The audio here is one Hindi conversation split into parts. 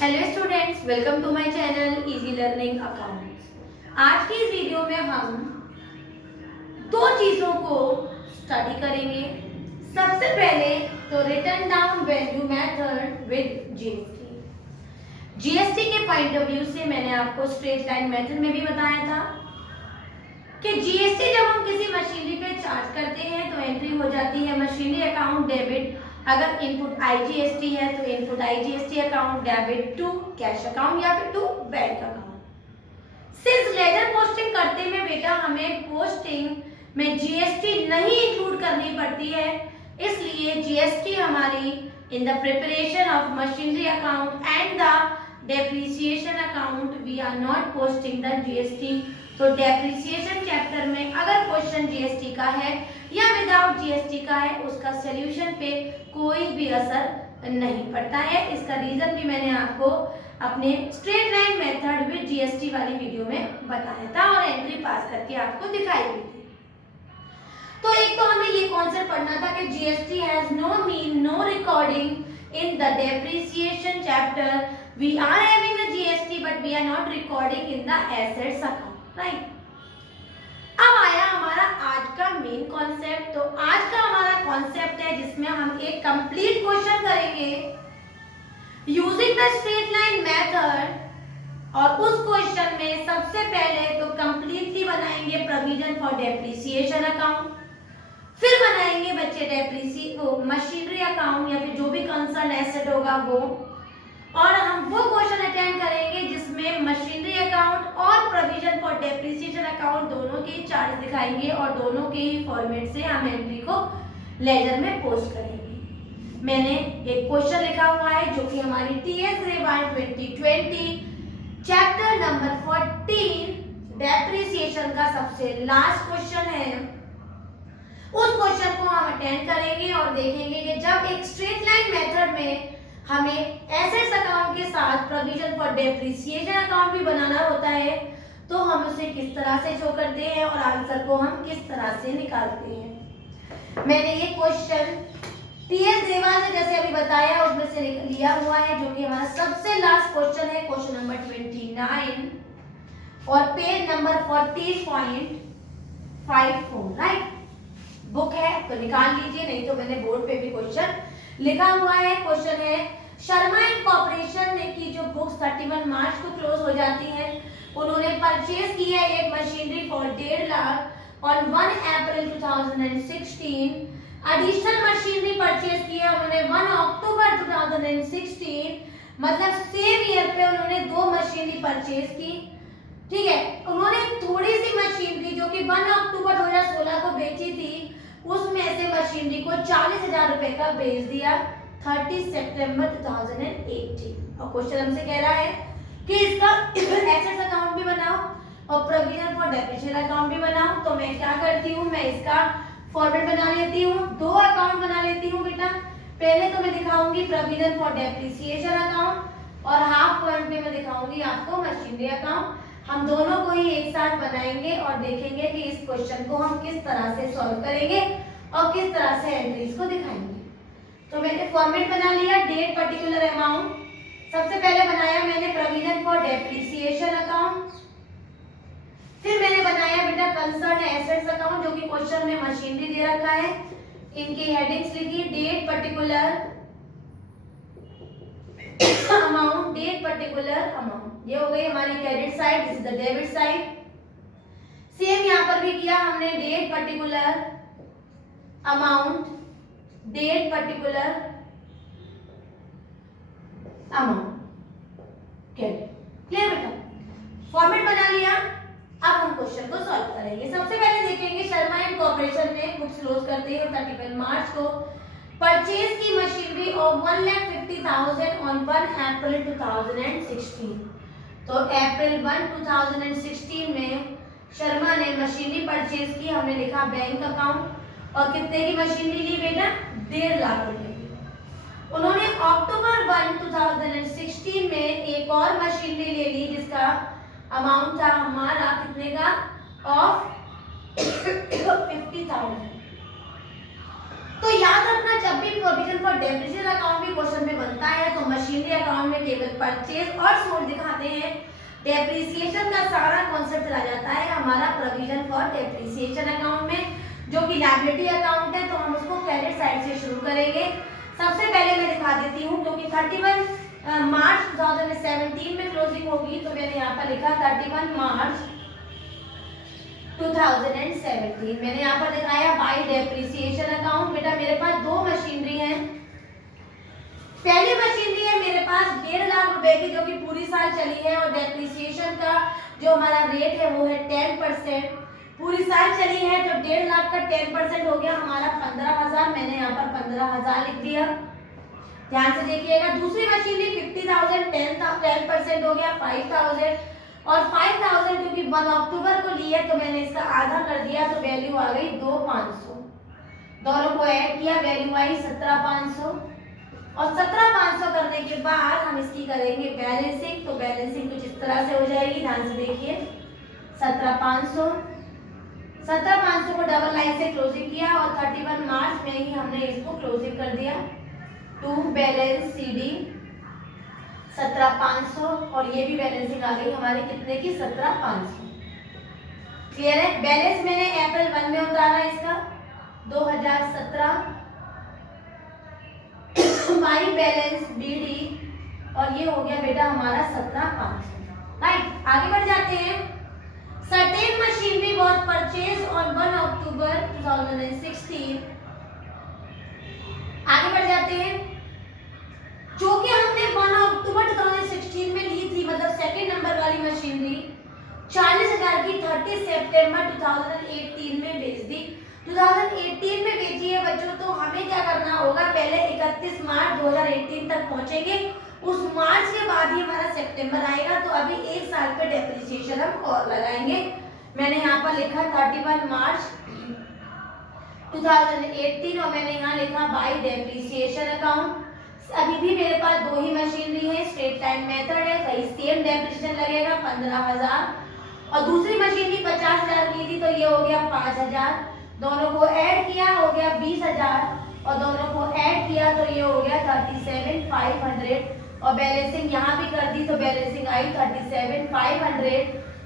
Hello students, welcome to my channel easy learning accounts. आज की इस वीडियो में हम दो चीजों को स्टडी करेंगे। सबसे पहले तो written down value method with GST. GST के पॉइंट ऑफ व्यू से मैंने आपको स्ट्रेट लाइन मेथड में भी बताया था कि जीएसटी जब हम किसी मशीनरी पे चार्ज करते हैं तो एंट्री हो जाती है मशीनरी अकाउंट डेबिट। अगर इनपुट आईजीएसटी है तो input IGST account debit to cash account या फिर to bank account. Since ledger posting करते में बेटा हमें पोस्टिंग में जीएसटी नहीं इंक्लूड करनी पड़ती है, इसलिए जीएसटी हमारी in the preparation of machinery account and the depreciation account we are not posting the GST. तो डेप्रिसिएशन चैप्टर में अगर क्वेश्चन जीएसटी का है या विदाउट जीएसटी का है उसका सॉल्यूशन पे कोई भी असर नहीं पड़ता है। इसका रीजन भी मैंने आपको अपने straight line method with GST वाली वीडियो में बताया था और एंट्री पास करके आपको दिखाई दी थी। तो एक तो हमें ये कॉन्सेप्ट पढ़ना था कि GST has no mean no recording in the depreciation chapter. We are having the GST but we are not recording in the assets account, right. अब आया हमारा आज का मेन कॉन्सेप्ट। तो आज का हमारा कॉन्सेप्ट है जिसमें हम एक कंप्लीट क्वेश्चन करेंगे using the straight line method. और उस क्वेश्चन में सबसे पहले तो कंप्लीटली बनाएंगे प्रोविजन फॉर डेप्रिसिएशन अकाउंट, फिर बनाएंगे बच्चे मशीनरी अकाउंट या फिर जो भी कंसर्न एसेट होगा वो, और हम वो क्वेश्चन अटेंड करेंगे जिसमें मशीनरी अकाउंट और प्रोविजन फॉर डेप्रिसिएशन अकाउंट दोनों के चार्ज दिखाएंगे और दोनों के ही फॉर्मेट से हम एंट्री को लेजर में पोस्ट करेंगे। मैंने एक क्वेश्चन लिखा हुआ है जो कि हमारी TS grade 2020 chapter number 14 depreciation का सबसे लास्ट क्वेश्चन है। उस क्वेश्चन को हम अटेंड करेंगे और देखेंगे कि जब एक स्ट्रेट लाइन मेथड में हमें एसेट्स अकाउंट के साथ प्रोविजन फॉर डेप्रिसिएशन अकाउंट भी बनाना होता है तो हम उसे किस तरह से शो करते हैं और आंसर को हम किस तरह से निकालते हैं। मैंने ये क्वेश्चन टीएस देवा ने जैसे अभी बताया उसमें से लिया हुआ है जो कि हमारा सबसे लास्ट क्वेश्चन है, क्वेश्चन नंबर 29 और पेज नंबर 40.54, राइट। बुक है तो निकाल लीजिए, नहीं तो मैंने बोर्ड पे भी क्वेश्चन लिखा हुआ है। क्वेश्चन है शर्मा एंड कॉर्पोरेशन ने की जो बुक्स 31 मार्च को क्लोज हो जाती हैं, उन्होंने परचेज की है एक machinery for 1.5 lakh on 1 April 2016। Additional machinery purchase की है उन्होंने 1 अक्टूबर 2016, मतलब सेम ईयर पे उन्होंने दो मशीनरी परचेज की, ठीक है। उन्होंने थोड़ी सी मशीनरी जो कि 1 अक्टूबर 2016 को बेची थी उसमें से मशीनरी को 40,000 रुपए का बेच दिया 30 सितंबर 2018। और क्वेश्चन हमसे कह रहा है कि इसका एसेट्स अकाउंट भी बनाओ और प्रोविजन फॉर डेप्रिसिएशन अकाउंट भी बनाओ। तो मैं क्या करती हूँ, मैं इसका फॉर्मेट बना लेती हूँ, दो अकाउंट बना लेती हूँ बेटा। पहले तो मैं दिखाऊंगी प्रोविजन फॉर डेप्रिसिएशन अकाउंट और हाफ पॉइंट में मैं दिखाऊंगी आपको मशीनरी अकाउंट। हम दोनों को ही एक साथ बनाएंगे और देखेंगे कि इस क्वेश्चन को हम किस तरह से सॉल्व करेंगे और किस तरह से एंट्रीज को दिखाएंगे। तो मैंने फॉर्मेट बना लिया, डेट पर्टिकुलर अमाउंट। सबसे पहले बनाया मैंने प्रोविजन फॉर डेप्रिसिएशन अकाउंट, फिर मैंने बनाया बेटा कंसर्न एसेट्स अकाउंट जो कि क्वेश्चन में मशीनरी दे रखा है। इनकी हेडिंग्स लिखी, date particular amount, date particular amount. ये हो गई हमारी credit side, this is the debit side. Same यहां पर भी किया हमने, date particular amount, date particular amount, clear बेटा। फॉर्मेट बना लिया, अब हम क्वेश्चन को सॉल्व करेंगे। सबसे पहले देखेंगे शर्मा एंड कॉर्पोरेशन ने बुक्स क्लोज करते हैं 31 मार्च को परचेज की मशीनरी ऑफ 1,50,000 ऑन 1 अप्रैल 2016। तो अप्रैल 1 2016 में शर्मा ने मशीनरी परचेज की, हमने लिखा बैंक अकाउंट। और कितने की मशीनरी ली बेटा, 1.5 लाख रुपए की। उन्होंने अक्टूबर 1 2016 में एक और मशीनरी ले ली जिसका अमाउंट था हमारा कितने का, ऑफ 50,000। तो याद रखना, जब भी प्रोविजन फॉर डेप्रिसिएशन अकाउंट भी क्वेश्चन में बनता है तो मशीनरी अकाउंट में केवल परचेज और सोल्ड दिखाते हैं, डेप्रिसिएशन का सारा कॉन्सेप्ट चला जाता है हमारा प्रोविजन फॉर डेप्रिसिएशन अकाउंट में, जो कि लायबिलिटी अकाउंट है। तो हम उसको क्रेडिट साइड से शुरू करेंगे। सबसे पहले मैं दिखा देती हूँ, क्योंकि 31 मार्च 2017 में क्लोजिंग होगी, तो मैंने यहाँ पर लिखा 31 मार्च 2017। मैंने यहाँ पर दिखाया बाय डेप्रिसिएशन अकाउंट। बेटा मेरे पास दो मशीनरी है। पहली मशीनरी है मेरे पास 1.5 लाख रुपए की, जो कि पूरी साल चली है, और डेप्रिसिएशन का जो हमारा रेट है वो है 10%। पूरी साल चली है तो 1.5 लाख का 10% हो गया हमारा 15,000। मैंने यहाँ पर 15,000 लिख दिया, ध्यान से देखिएगा। दूसरी मशीनरी 50,000, 10% हो गया 5,000, और 5,000 क्योंकि 1 अक्टूबर को ली है तो मैंने इसका आधा कर दिया, तो वैल्यू आ गई 2,500। दोनों को ऐड किया, वैल्यू आई 17,500, और 17,500 करने के बाद हम इसकी करेंगे बैलेंसिंग। तो बैलेंसिंग कुछ इस तरह से हो जाएगी, ध्यान से देखिए। 17,500 को डबल लाइन से क्लोजिंग किया, और 31 मार्च में ही हमने इसको क्लोजिंग कर दिया। टू बैलेंस CD 17,500, और ये भी बैलेंसिंग आ गई हमारी कितने की, 17,500। क्लियर है। बैलेंस मैंने अप्रैल 1 में उतारा इसका 2017 बाई बैलेंस BD, और ये हो गया बेटा हमारा 17,500। राइट, आगे बढ़ जाते हैं। Certain machinery was purchased on 1 October 2016। आगे बढ़ जाते हैं। जो कि हमने 1 अक्टूबर 2016 में ली थी, मतलब सेकंड नंबर वाली मशीनरी 40,000 की 30 सितंबर 2018 में बेच दी। 2018 में बेची है बच्चों, तो हमें क्या करना होगा, पहले 31 मार्च 2018 तक पहुंचेंगे, उस मार्च के बाद ही हमारा सितंबर आएगा, तो अभी एक साल पे डेप्रिसिएशन हम और लगाएंगे। मैंने यहाँ पर लिखा 31 मार्च 2018, और मैंने यहाँ लिखा बाय डेप्रिसिएशन अकाउंट। अभी भी मेरे पास दो ही मशीनरी है, स्ट्रेट लाइन मेथड है, वही सेम डेप्रिसिएशन लगेगा 15,000, और दूसरी मशीनरी 50,000 की थी, तो ये हो गया 5,000। दोनों को ऐड किया हो गया 20,000, और दोनों को ऐड किया तो ये हो गया 37,500, और बैलेंसिंग यहाँ भी कर दी तो बैलेंसिंग आई 37,500,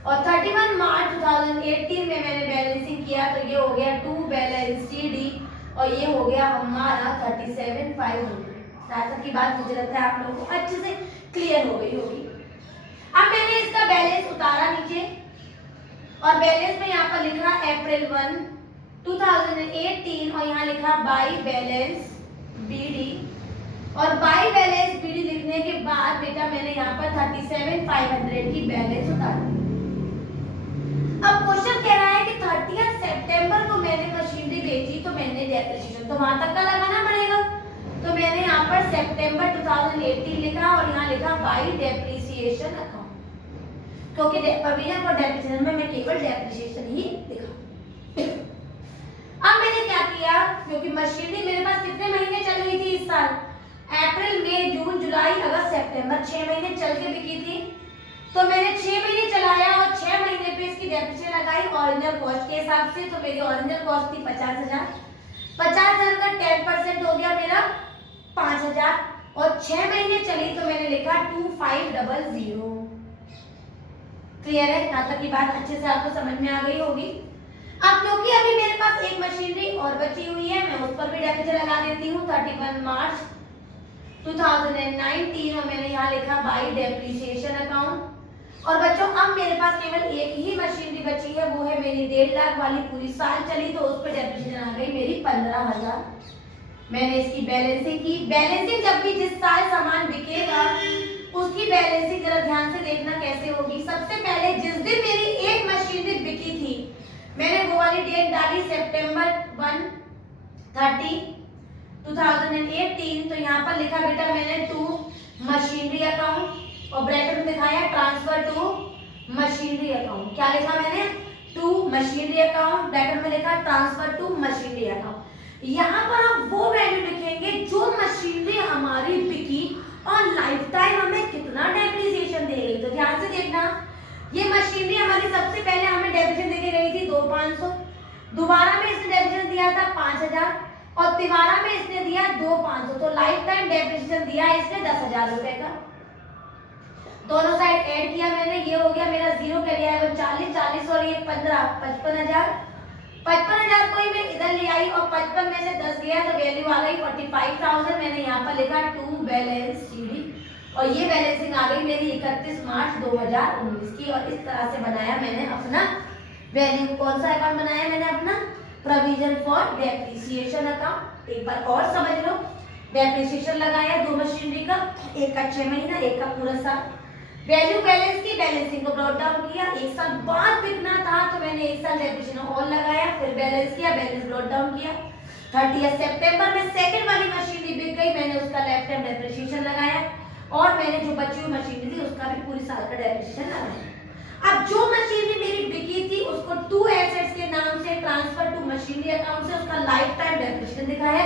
और 31 मार्च 2018 में मैंने बैलेंसिंग किया तो ये हो गया टू बैलेंस CD, और ये हो गया हमारा 37,500। यहाँ तक की बात मुझे लगता है आप लोगों को अच्छे से क्लियर हो गई होगी। अब मैंने इसका बैलेंस उतारा नीचे, और बैलेंस में यहाँ पर लिखा अप्रैल 1 2018, और यहाँ लिखा बाय बैलेंस BD, और बाय बैलेंस BD लिखने के बाद बेटा मैंने यहाँ पर 37,500 की बैलेंस उतार दी। अब क्वेश्चन कह रहा है कि 30 सितंबर को मैंने मशीनरी बेची, तो मैंने डेप्रिसिएशन तो वहां तक का लगाना पड़ेगा, तो मैंने यहाँ पर सितंबर 2018 लिखा, और यहाँ लिखा बाय डेप्रिसिएशन अकाउंट, क्योंकि प्रोविजन फॉर डेप्रिसिएशन में मैं केवल डेप्रिसिएशन ही दिखा। अब मैंने क्या किया, क्योंकि मशीनरी मेरे पास कितने महीने चल रही थी इस साल, अप्रैल मई जून जुलाई अगस्त सितंबर, 6 महीने चल के बिकी थी, तो मैंने 6 महीने चलाया और 6 महीने पे इसकी डेप्रिसिएशन लगाई ओरिजिनल कॉस्ट के हिसाब से। तो मेरी ओरिजिनल कॉस्ट थी 50,000, 50,000 का 10% हो गया मेरा 5,000, और 6 महीने चली तो मैंने लिखा 2500। क्लियर है, यहाँ तक की बात अच्छे से आपको समझ में आ गई होगी। अब क्योंकि अभी मेरे पास एक मशीनरी और बची हुई है, मैं उस पर भी डेप्रिसिएशन लगा देती हूँ 31 मार्च 2019, और मैंने यहाँ लिखा बाय डेप्रिसिएशन अकाउंट। और बच्चों अब मेरे पास केवल एक ही मशीनरी बची है, वो है मेरी 1.5 लाख वाली, पूरी साल चली, तो उस पर डेप्रिसिएशन आ गई मेरी 15,000। मैंने इसकी बैलेंसिंग की। बैलेंसिंग जब भी जिस साल सामान बिकेगा उसकी बैलेंसिंग जरा ध्यान से देखना कैसे होगी। सबसे पहले जिस दिन मेरी एक मशीनरी बिकी थी मैंने वो वाली डेट डाली सितंबर 30 2018, तो यहाँ पर लिखा बेटा मैंने टू मशीनरी अकाउंट, और ब्रैकेट में दिखाया ट्रांसफर टू मशीनरी अकाउंट। क्या लिखा मैंने, टू मशीनरी अकाउंट, ब्रैकेट में लिखा ट्रांसफर टू मशीनरी अकाउंट। यहाँ पर आप वो वैल्यू लिखेंगे जो मशीनरी हमारी बिकी और लाइफ टाइम हमें कितना डेप्रिसिएशन दे गई। तो ध्यान से देखना, ये मशीनरी हमारी सबसे पहले हमें डेप्रिसिएशन देके गई थी 2,500, दोबारा में इसने डेप्रिसिएशन दिया था 5,000, और तिवारा में इसने दिया 2,500, तो लाइफ टाइम डेप्रिसिएशन दिया इसने 10,000 रुपए का। दोनों साइड ऐड किया मैंने, ये हो गया मेरा जीरो के लिए 40 और ये 15 55,000। 55,000 को ही मैं इधर ले आई और 55 में से 10 गया तो वैल्यू आ गई 45,000। मैंने यहाँ पर लिखा टू बैलेंस सीडी और ये बैलेंसिंग आ गई मेरी 31 मार्च 2019 की। और इस तरह से बनाया मैंने अपना वैल्यू। कौन सा अकाउंट बनाया मैंने अपना? Provision for depreciation account. एक बार और समझ लो, डेप्रिसिएशन लगाया 2 मशीनरी का, एक का 6 महीना, एक का पूरा साल। वैल्यू बैलेंस की, बैलेंसिंग को ब्रॉट डाउन किया। एक साल बाद बिकना था तो मैंने एक साल डेप्रिसिएशन और लगाया, फिर बैलेंस किया, बैलेंस ब्रॉट डाउन किया। 30 सितंबर में सेकंड वाली मशीनरी बिक गई, मैंने उसका लाइफ टाइम डेप्रिसिएशन लगाया और मैंने जो बची हुई मशीनरी थी उसका भी पूरी साल का डेप्रिसिएशन लगाया। अब जो मशीनरी मेरी बिकी थी उसको टू एसेट्स के नाम से ट्रांसफर टू मशीनरी अकाउंट से उसका लाइफ टाइम डेप्रिसिएशन दिखाया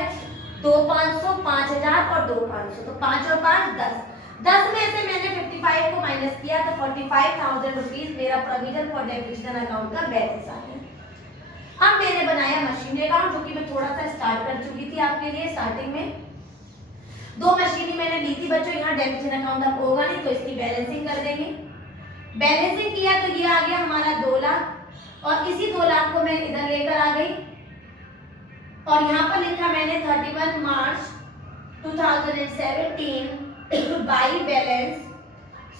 2,500, 5,000 और 2,500, तो 5 और 5 10। 10 में से मैंने 55 को माइनस किया तो 45,000 रुपीज मेरा प्रोविजन फॉर डेप्रिसिएशन अकाउंट का बैलेंस आ गया। अब मैंने बनाया मशीनरी अकाउंट, जो कि मैं थोड़ा सा स्टार्ट कर चुकी थी आपके लिए स्टार्टिंग में। 2 मशीनरी मैंने ली थी बच्चों, यहाँ डेप्रिसिएशन अकाउंट अब होगा नहीं तो इसकी बैलेंसिंग कर देंगे। बैलेंसिंग किया तो ये आ गया हमारा 2 लाख और इसी 2 लाख को मैं इधर लेकर आ गई और यहाँ पर लिखा मैंने 31 मार्च 2017 बाई बैलेंस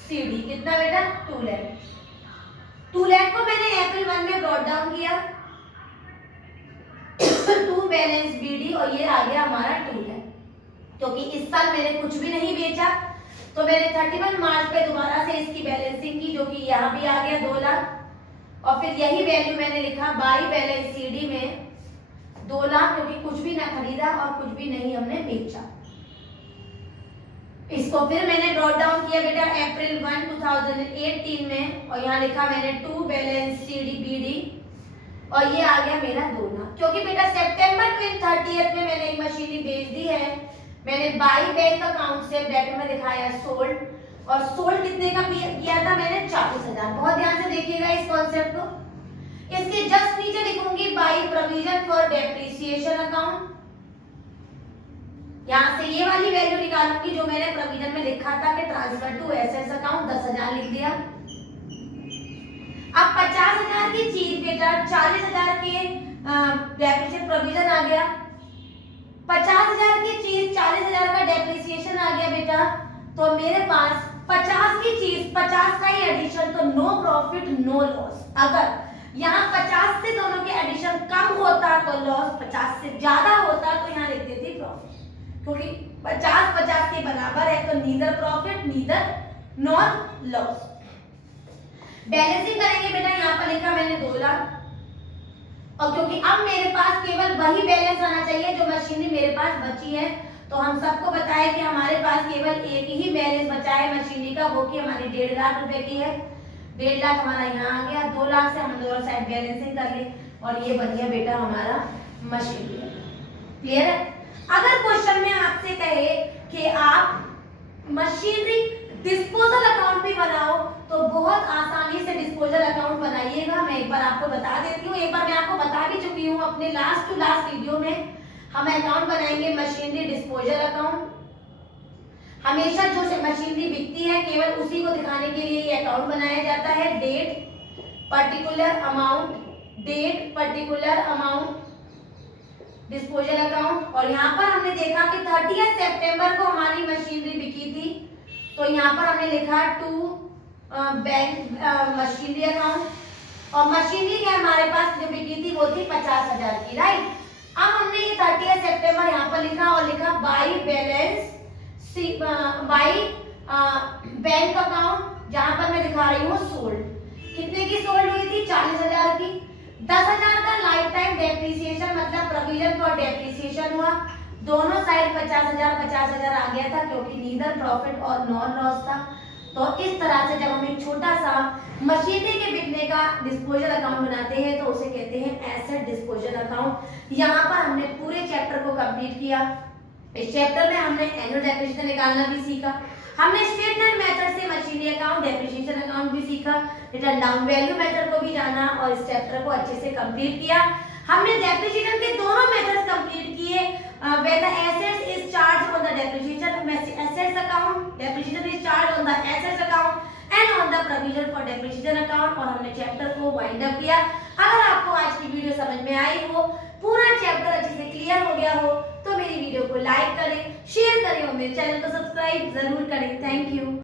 सीडी। कितना बेटा? 2 लाख। 2 लाख को मैंने अप्रैल 1 में ब्रॉट डाउन किया टू बैलेंस बीडी और ये आ गया हमारा 2 लाख। क्योंकि इस साल मैंने कुछ भी नहीं बेचा तो मैंने 31 मार्च पे दोबारा से इसकी बैलेंसिंग की, जो कि यहाँ भी आ गया 2 लाख और फिर यही वैल्यू मैंने लिखा बाई बैलेंस सीडी में 2 लाख, क्योंकि कुछ भी ना खरीदा और कुछ भी नहीं हमने बेचा। इसको फिर मैंने ब्रॉट डाउन किया बेटा अप्रैल 1 2018 में और यहाँ लिखा मैंने टू बैलेंस सीडी बीडी और ये आ गया मेरा 2 लाख। क्योंकि बेटा सितंबर 30 में मैंने एक मशीनरी बेच दी है, मैंने बाई बैंक अकाउंट से ब्रैकेट में दिखाया सोल्ड और सोल्ड कितने का किया था मैंने? 40,000। बहुत ध्यान से देखिएगा इस कॉन्सेप्ट को। इसके जस्ट नीचे लिखूंगी by provision for depreciation account. यहाँ से ये वाली वैल्यू निकालूंगी जो मैंने प्रोविजन में लिखा था कि ट्रांसफर टू एसेट्स अकाउंट 10,000 लिख दिया। अब 50,000 की चीज बेटा 40,000 के डेप्रिसिएशन प्रोविजन आ गया। 50,000 की चीज 40,000 का डेप्रिसिएशन आ गया बेटा, तो मेरे पास 50 की चीज 50 का ही एडिशन, तो नो प्रॉफिट नो लॉस। अगर यहाँ 50 से दोनों के एडिशन कम होता तो लॉस, 50 से ज्यादा होता तो यहाँ लिखते थे प्रॉफिट, क्योंकि 50-50 के बराबर है तो neither profit neither nor loss. Balancing करेंगे बेटा, यहाँ पर लिखा मैंने 2 लाख और क्योंकि अब मेरे पास केवल वही बैलेंस आना चाहिए जो मशीनरी मेरे पास बची है, तो हम सबको बताया कि हमारे पास केवल एक ही बैलेंस बचा है मशीनरी का, वो कि हमारी 1.5 लाख रुपए की है। 1.5 लाख हमारा यहाँ आ गया। 2 लाख से हम दोनों साइड बैलेंसिंग कर ली और ये बन गया बेटा हमारा मशीनरी। क्लियर है? अगर क्वेश्चन में आपसे कहे कि आप मशीनरी डिस्पोजल अकाउंट भी बनाओ तो बहुत आसानी से डिस्पोजल अकाउंट बनाइएगा। मैं एक बार आपको बता देती हूँ, एक बार मैं आपको बता भी चुकी हूँ अपने लास्ट टू लास्ट वीडियो में। हम अकाउंट बनाएंगे मशीनरी डिस्पोजल अकाउंट। हमेशा जो मशीनरी बिकती है केवल उसी को दिखाने के लिए ये अकाउंट बनाया जाता है। Date particular amount, date particular amount disposal account. और यहाँ पर हमने देखा कि 30 सितंबर को हमारी मशीनरी बिकी थी, तो यहाँ पर हमने लिखा टू बैंक मशीनरी अकाउंट और मशीनरी के हमारे पास जो बिकी थी वो थी 50,000 की, राइट। अब हमने ये 30 सितंबर यहाँ पर लिखा और लिखा by balance by bank account, जहाँ पर मैं दिखा रही हूँ सोल्ड। कितने की सोल्ड हुई थी? 40,000 की। 10,000 का लाइफ टाइम डेप्रिसिएशन मतलब प्रोविजन फॉर डेप्रिसिएशन हुआ। दोनों साइड 50,000 आ गया था क्योंकि नीदर प्रॉफिट और नॉन लॉस था। तो इस तरह से जब हम एक छोटा सा मशीनरी के बिकने का डिस्पोजल अकाउंट बनाते हैं तो उसे कहते हैं एसेट डिस्पोजल अकाउंट। यहाँ पर हमने पूरे चैप्टर को कंप्लीट किया। इस चैप्टर में हमने एनुअल डेप्रिसिएशन निकालना भी सीखा, हमने स्टेटमेंट मेथड से मशीनरी अकाउंट डेप्रिसिएशन अकाउंट भी सीखा, रिटर्न डाउन वैल्यू मेथड को भी जाना और इस चैप्टर को अच्छे से कंप्लीट किया। हमने डेप्रिसिएशन के दोनों मेथड्स कंप्लीट किए। When the assets is charge on the depreciation assets account, depreciation is charge on the assets account and on the provision for depreciation account, और हमने चैप्टर को वाइंड अप किया। अगर आपको आज की वीडियो समझ में आई हो, पूरा चैप्टर अच्छे से क्लियर हो गया हो, तो मेरी वीडियो को लाइक करें, शेयर करें और मेरे चैनल को सब्सक्राइब जरूर करें। Thank you.